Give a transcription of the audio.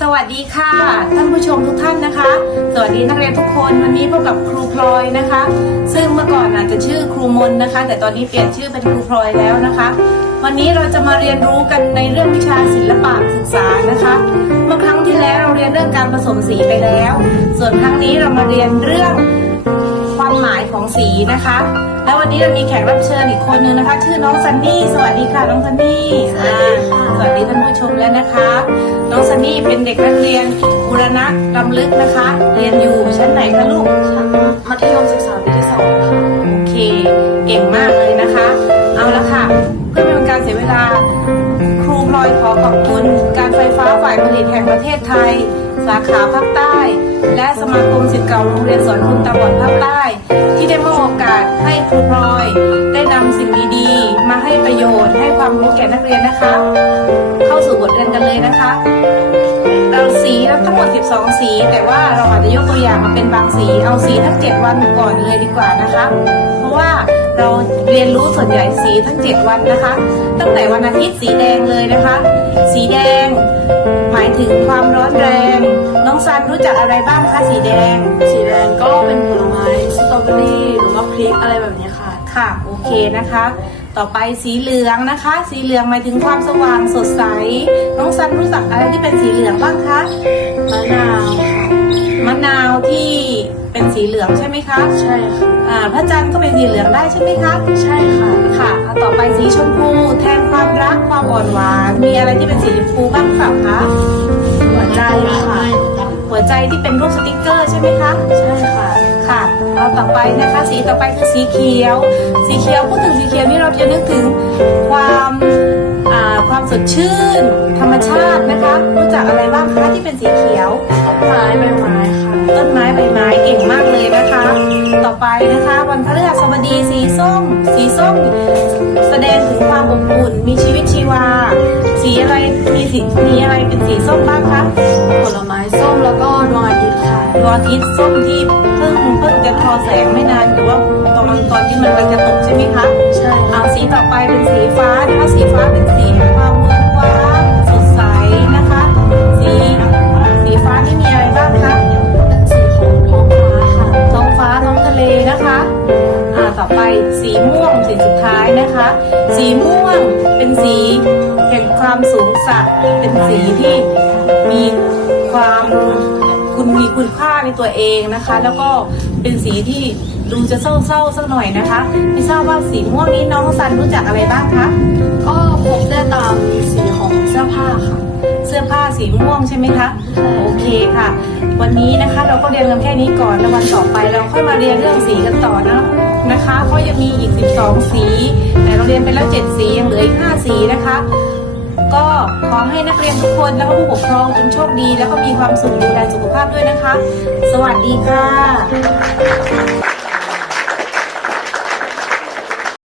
สวัสดีค่ะท่านผู้ชมทุกท่านนะคะ สวัสดีนักเรียนทุกคนวันนี้พบกับครูพลอยนะคะ ซึ่งเมื่อก่อนอาจจะชื่อครูมนนะคะ แต่ตอนนี้เปลี่ยนชื่อเป็นครูพลอยแล้วนะคะ วันนี้เราจะมาเรียนรู้กันในเรื่องวิชาศิลปะศึกษานะคะ เมื่อครั้งที่แล้วเราเรียนเรื่องการผสมสีไปแล้ว ส่วนครั้งนี้เรามาเรียนเรื่อง ของสีนะคะ แล้ววันนี้เรามีแขกรับเชิญอีกคนนึงนะคะ ชื่อน้องซันนี่สวัสดีค่ะน้องซันนี่อ่าสวัสดีท่านผู้ชมแล้วนะคะ น้องซันนี่เป็นเด็กนักเรียนบุรณะลำลึกนะคะ เรียนอยู่ชั้นไหนคะลูกมัธยมศึกษาปีที่สองค่ะโอเค เก่งมากเลยนะคะ เอาละค่ะ เพื่อไม่เป็นการเสียเวลา ครูพลอยขอขอบคุณการไฟฟ้าฝ่ายผลิตแห่งประเทศไทย สาขาภาคใต้ และสมาคมศิษย์เก่าโรงเรียนสอนคุณตาบอดภาค ให้ประโยชน์ให้ความรู้แก่นักเรียนนะคะ เข้าสู่บทเรียนกันเลยนะคะเราสีทั้งหมด 12 สี แต่ว่าเราอาจจะยกตัวอย่างมาเป็นบางสี เอาสีทั้ง 7 วันก่อนเลยดีกว่านะคะ เพราะว่าเราเรียนรู้ส่วนใหญ่สีทั้ง 7 วันนะคะ ตั้งแต่วันอาทิตย์สีแดงเลยนะคะ สีแดง หมายถึงความร้อนแรง น้องซันรู้จักอะไรบ้างคะสีแดง สีแดงก็เป็นผลไม้สตรอเบอรี่หรือว่าพริกอะไรแบบนี้ค่ะ ค่ะ โอเคนะคะ ต่อไปสีเหลืองนะคะ สีเหลืองหมายถึงความสว่างสดใส น้องซันรู้จักอะไรที่เป็นสีเหลืองบ้างคะ มะนาวค่ะมะนาวที่เป็นสีเหลืองใช่ไหมคะ ใช่ค่ะ อ่า พระจันทร์ก็เป็นสีเหลืองได้ใช่ไหมคะ ใช่ค่ะ ค่ะเอาต่อไปสีชมพู แทนความรักความอ่อนหวาน มีอะไรที่เป็นสีชมพูบ้างเปล่าคะ หัวใจค่ะ หัวใจที่เป็นรูปสติกเกอร์ใช่ไหมคะ ใช่ค่ะ ค่ะเอาต่อไปนะคะ สีต่อไปคือสีเขียว สีเขียวพูดถึงสีเขียวนี่เราจะนึกถึงความอ่าความสดชื่น ธรรมชาตินะคะรู้จักอะไรบ้างคะที่เป็นสีเขียวต้นไม้ใบไม้ค่ะต้นไม้ใบไม้เก่งมากเลยนะคะ ต่อไปนะคะวันพฤหัสบดีสีส้ม สีส้ม แสดงถึงความอบอุ่นมีชีวิตชีวา สีอะไรมีสีมีอะไรเป็นสีส้มบ้างคะผลไม้ วงอาทิตย์ส้มที่เพิ่งเพิ่งจะทอแสงไม่นานหรือว่าตอนตอนที่มันกำลังจะตกใช่ไหมคะใช่เอาค่ะสีต่อไปเป็นสีฟ้านะคะสีฟ้าเป็นสีแห่งความเมืองว้างสดใสนะคะ สีสีฟ้านี่มีอะไรบ้างคะเป็นสีของท้องฟ้าค่ะท้องฟ้าท้องทะเลนะคะอ่าต่อไปสีม่วงสีสุดท้ายนะคะ สีม่วงเป็นสีแห่งความสูงสักดิ์เป็นสีที่มีความ คุณมีคุณค่าในตัวเองนะคะ แล้วก็เป็นสีที่ดูจะเศร้าๆสักหน่อยนะคะไม่ทราบว่าสีม่วงนี้น้องซันรู้จักอะไรบ้างคะก็พบได้ตามสีของเสื้อผ้าค่ะ เสื้อผ้าสีม่วงใช่ไหมคะโอเคค่ะ วันนี้นะคะเราก็เรียนกันแค่นี้ก่อนแล้ววันต่อไปเราค่อยมาเรียนเรื่องสีกันต่อนะนะคะเพราะยังมีอีก 12 สี แต่เราเรียนไปแล้ว 7 สียังเหลืออีก5สีนะคะ ก็ขอให้นักเรียนทุกคนแล้วก็ผู้ปกครองจงโชคดี แล้วก็มีความสุขดูแลสุขภาพด้วยนะคะ สวัสดีค่ะ